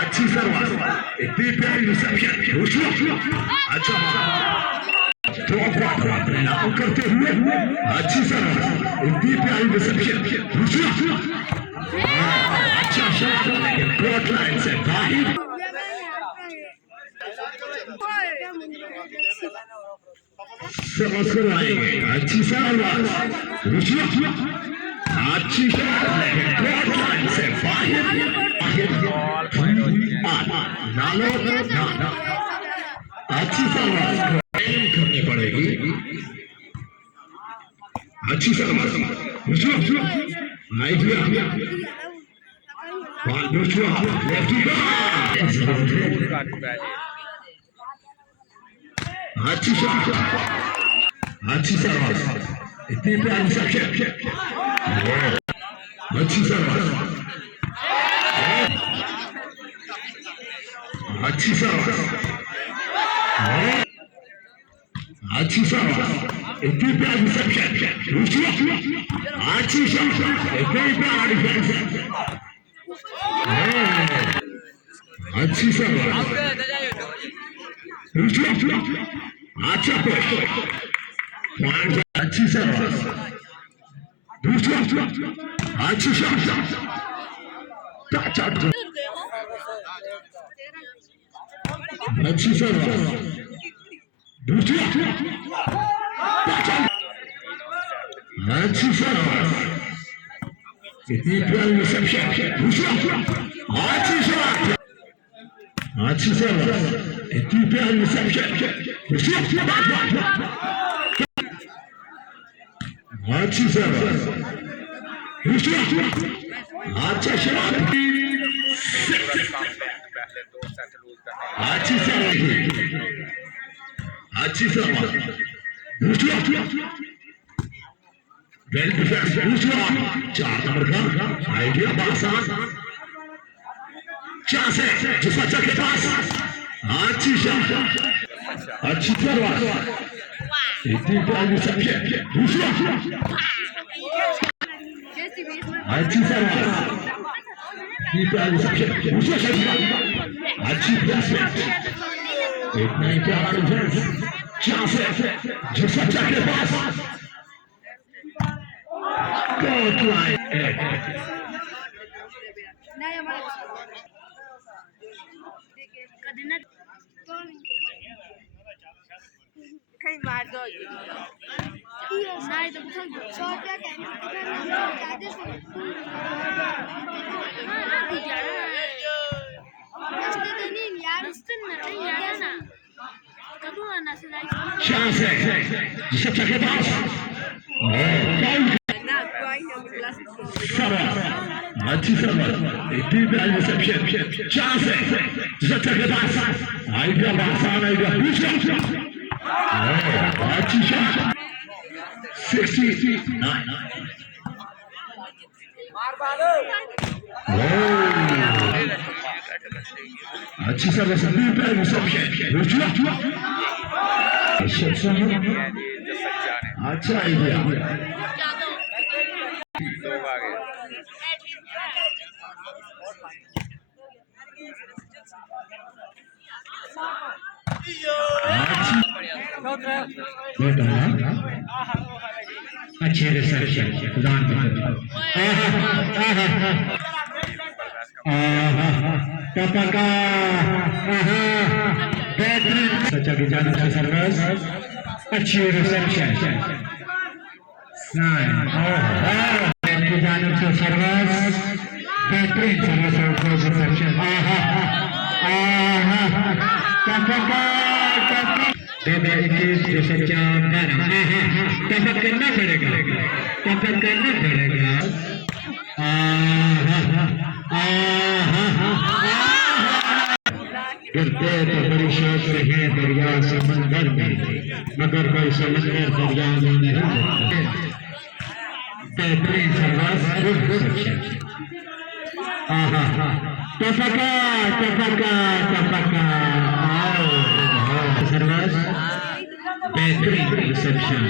अच्छी सर्विस, इतनी प्यारी रिसेप्शन, अच्छा लागू करते हुए अच्छी सर्विस, इतनी प्यारी रिसेप्शन, अच्छा शॉट, लेकिन कोर्ट लाइन से बाहर सर्विस करवाएंगे, अच्छी सर्विस, अच्छी शॉट, लेकिन कोर्ट लाइन से बाहर अच्छी सर्विस करनी पड़ेगी, अच्छी सर्विस, अच्छी शॉट, अच्छी सर्विस, इतनी प्यारी रिसेप्शन, अच्छी सर्विस, अच्छी सर्विस, अच्छी सर्विस, इतनी प्यारी रिसेप्शन, अच्छी शॉट, इतनी प्यारी डिफेंस, अच्छी सर्विस, अच्छा अच्छी सर्विस, अच्छी शॉट, अच्छी सर्विस, अच्छी सर्विस, इतनी प्यारी रिसेप्शन, अच्छी शॉट, अच्छी सर्विस, इतनी प्यारी रिसेप्शन, अच्छी सर्विस, अच्छा शॉट, अच्छी सर्विस, अच्छी सर्विस, वेल डिफेंस, 4 नंबर का आइडिया बासान, चांस है जोसाचा के पास, अच्छी शॉट, अच्छी सर्विस, इतनी प्यारी रिसेप्शन, अच्छी सर्विस, इतनी प्यारी रिसेप्शन, अच्छी प्लेसमेंट, इतना ही प्यारा डिफेंस, चांस है जोसाचा के पास, कोर्ट लाइन, कहीं मार दो नहीं तो चांस है जोसाचा के पास, अच्छी सर्विस, इतनी प्यारी रिसेप्शन, चांस है जोसाचा के पास, आइडिया आसान आइडिया, अच्छी शॉट, 69, अच्छी सर्विस, इतनी प्यारी रिसेप्शन, अच्छा आइडिया, अच्छी रिसेप्शन, जोसाचा की जानिब से सर्विस, अच्छी रिसेप्शन, की जानिब से सर्विस, बेहतरीन सर्विस, रिसेप्शन, जोसाचा करना पड़ेगा, करना पड़ेगा, गिरते तो बड़ी शौक रहे दरिया समंदर में, मगर कोई समंदर दरिया में नहीं लगता, बेहतरीन सर्विस, टपका, بہترین ریسیپشن